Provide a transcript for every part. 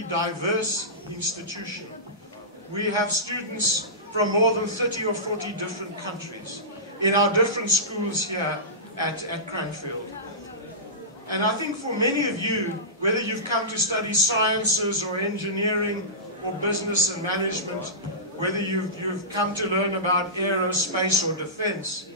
incredibly diverse institution. We have students from more than 30 or 40 different countries in our different schools here at Cranfield. And I think for many of you, whether you've come to study sciences or engineering or business and management, whether you've come to learn about aerospace or defense,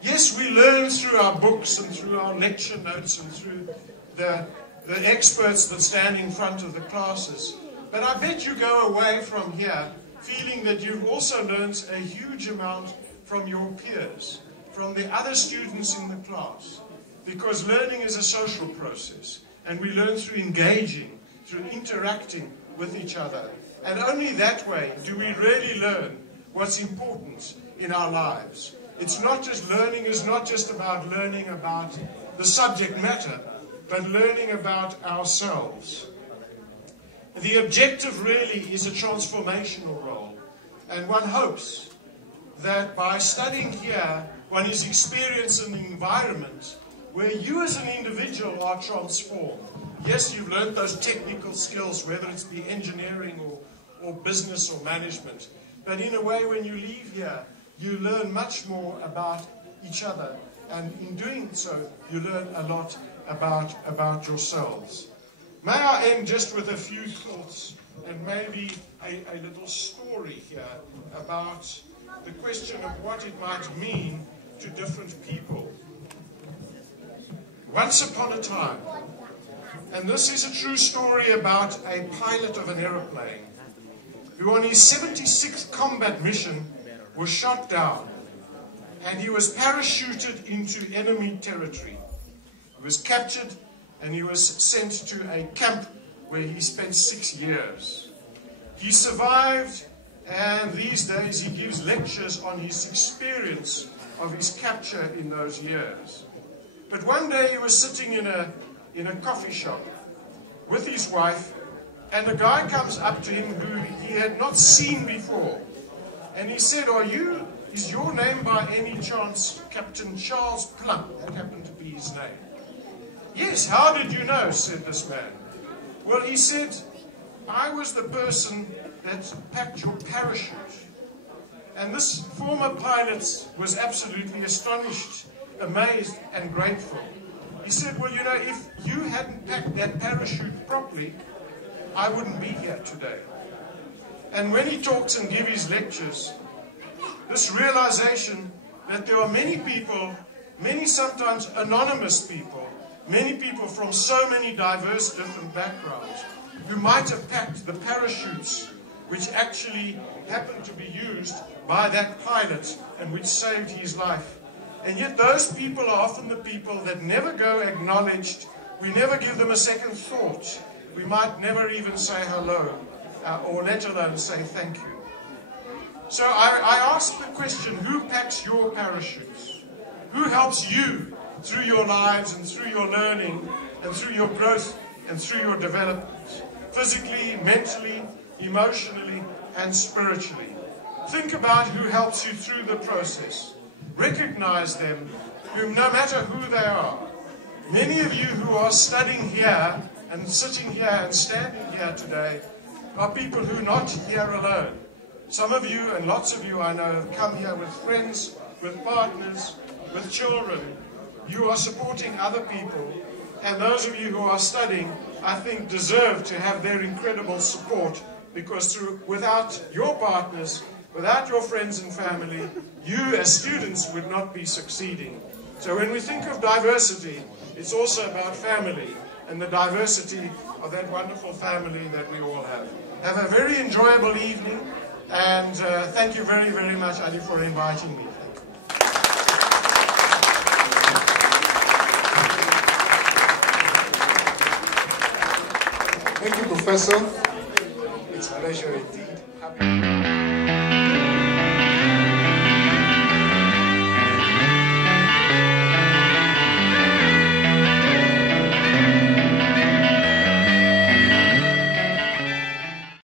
yes, we learn through our books and through our lecture notes and through the experts that stand in front of the classes. But I bet you go away from here feeling that you've also learned a huge amount from your peers, from the other students in the class. Because learning is a social process, and we learn through engaging, through interacting with each other. And only that way do we really learn what's important in our lives. It's not just learning is not just about learning about the subject matter, but learning about ourselves. The objective really is a transformational role, and one hopes that by studying here, one is experiencing an environment where you as an individual are transformed. Yes, you've learned those technical skills, whether it's be engineering or business or management, but in a way when you leave here, you learn much more about each other, and in doing so, you learn a lot about yourselves. May I end just with a few thoughts and maybe a little story here about the question of what it might mean to different people. Once upon a time, and this is a true story about a pilot of an aeroplane who on his 76th combat mission was shot down, and he was parachuted into enemy territory. He was captured and he was sent to a camp where he spent 6 years. He survived, and these days he gives lectures on his experience of his capture in those years. But one day he was sitting in a coffee shop with his wife, and a guy comes up to him who he had not seen before. And he said, is your name by any chance Captain Charles Plumb? That happened to be his name. Yes, how did you know? Said this man. Well, he said, I was the person that packed your parachute. And this former pilot was absolutely astonished, amazed and grateful. He said, well, if you hadn't packed that parachute properly, I wouldn't be here today. And when he talks and gives his lectures, this realization that there are many people, many sometimes anonymous people, many people from so many diverse different backgrounds, who might have packed the parachutes which actually happened to be used by that pilot and which saved his life. And yet those people are often the people that never go acknowledged. We never give them a second thought. We might never even say hello, or let alone say thank you. So I ask the question, who packs your parachutes? Who helps you through your lives and through your learning and through your growth and through your development? Physically, mentally, emotionally, and spiritually. Think about who helps you through the process. Recognize them, whom no matter who they are. Many of you who are studying here and sitting here and standing here today are people who are not here alone. Some of you, and lots of you I know, have come here with friends, with partners, with children. You are supporting other people, and those of you who are studying, I think, deserve to have their incredible support, because without your partners, without your friends and family, you as students would not be succeeding. So when we think of diversity, it's also about family and the diversity of that wonderful family that we all have. Have a very enjoyable evening, and thank you very, very much, Ali, for inviting me. Thank you, Professor. It's a pleasure indeed.